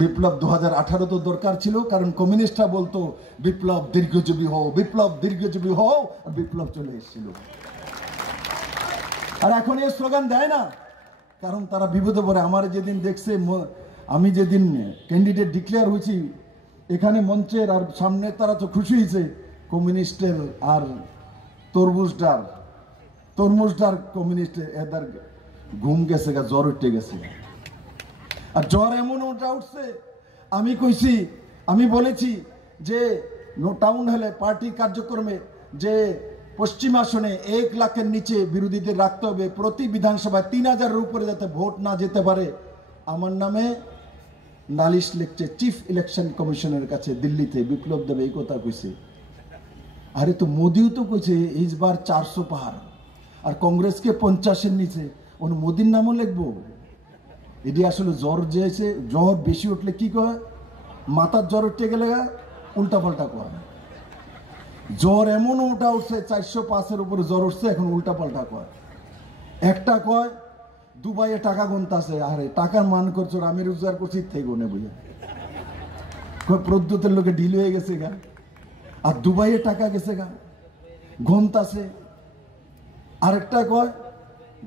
বিপ্লব 2018 তো দরকার ছিল, কারণ কমিউনিস্টরা বলতো বিপ্লব দীর্ঘজীবী হও, বিপ্লব দীর্ঘজীবী হও, আর বিপ্লব চলে এসেছিল। আর এখন এই স্লোগান দেয় না, কারণ তারা বিপদে পড়ে। আমার যেদিন দেখছে, আমি যেদিন ক্যান্ডিডেট ডিক্লেয়ার হয়েছি এখানে মঞ্চের আর সামনে, তারা তো খুশি হয়েছে কমিউনিস্টের আর তরমুজদার কমিউনিস্টের এদের ঘুম গেছে গা, জ্বর উঠে গেছে। আর জ্বর এমন ওটা উঠছে, আমি বলেছি যে টাউন হলে পার্টি কার্যক্রমে যে পশ্চিম আসনে 1 লাখের নিচে বিরোধীদের রাখতে হবে, প্রতি বিধানসভায় 3000-এর উপরে যাতে ভোট না যেতে পারে। আমার নামে নালিশ লিখছে চিফ ইলেকশন কমিশনের কাছে দিল্লিতে। বিপ্লব দেব এই কথা কইছে। আরে তো মোদিও তো কইছে এইবার 400 পার, আর কংগ্রেসকে 50-এর নিচে, ওন মোদির নামও লিখবো? এটি আসলে জ্বর যেছে, জ্বর বেশি উঠলে কি কয়, মাথার জ্বর উঠে গেলে উল্টা পাল্টা কয়। জ্বর এমন উল্টা উঠছে, 405-এর উপরে জ্বর উঠছে, এখন উল্টা পাল্টা কয়। একটা কয় দুবাইয়ে টাকা গুনতাছে, আরে টাকার মান করছো, আমি রোজগার করছি থেকে গুনে বুঝে। প্রদ্যুতের লোকে ঢিল হয়ে গেছে গা, আর দুবাইয়ে টাকা গেছে গা, গুনতাছে। আরেকটা কয়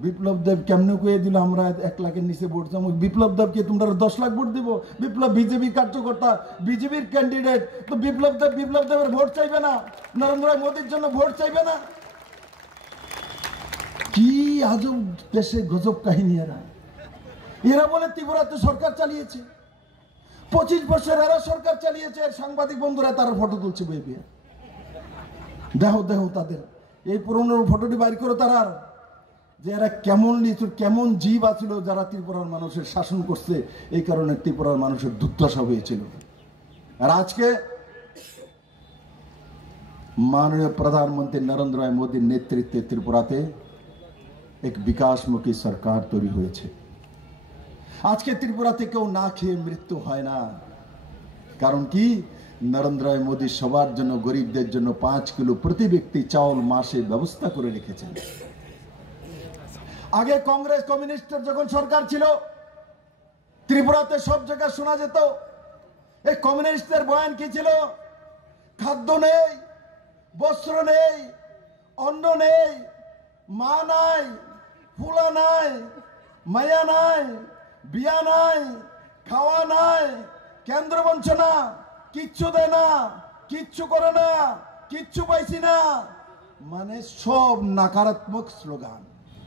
বিপ্লব দেব কেমনে কয়ে দিল আমরা 1 লাখের নিচে ভোট চাবো। বিপ্লব দেবকে তোমরা 10 লাখ ভোট দিব? বিপ্লব বিজেপি কার্যকর্তা, বিজেপির ক্যান্ডিডেট, তো বিপ্লব দেবের ভোট চাইবে না? নরেন্দ্র মোদীর জন্য ভোট চাইবে না? কি আজব দেশে গজব কাহিনী। এরা বলে ত্রিপুরাতে সরকার চালিয়েছে, 25 বছর এরা সরকার চালিয়েছে। সাংবাদিক বন্ধুরা তারা ফটো তুলছে বই পেয়ে, দেহ তাদের এই পুরনো ফটোটি বাইর করো তারা, যে এরা কেমন জীব আছিল যারা ত্রিপুরার মানুষের শাসন করছে। এই কারণে ত্রিপুরার মানুষের দুর্দশা হয়েছিল। আর আজকে মাননীয় প্রধানমন্ত্রী নরেন্দ্র মোদীর নেতৃত্বে ত্রিপুরাতে এক বিকাশমুখী সরকার তৈরি হয়েছে। আজকে ত্রিপুরাতে কেউ না খেয়ে মৃত্যু হয় না। কারণ কি, নরেন্দ্র মোদী সবার জন্য, গরিবদের জন্য 5 কিলো প্রতি ব্যক্তি চাউল মাসে ব্যবস্থা করে রেখেছেন। আগে কংগ্রেস কমিউনিস্টের যখন সরকার ছিল, ত্রিপুরাতে সব জায়গায় শোনা যেত এই কমিউনিস্টদের বয়ান কি ছিল, খাদ্য নেই, বস্ত্র নেই, অন্ন নেই, মা নাই, ফুলা নাই, মায়া নাই, বিয়া নাই, খাওয়া নাই, কেন্দ্র বঞ্চনা, কিচ্ছু দেয় না, কিচ্ছু করে না, কিচ্ছু পাইছি না, মানে সব নাকারাত্মক স্লোগান।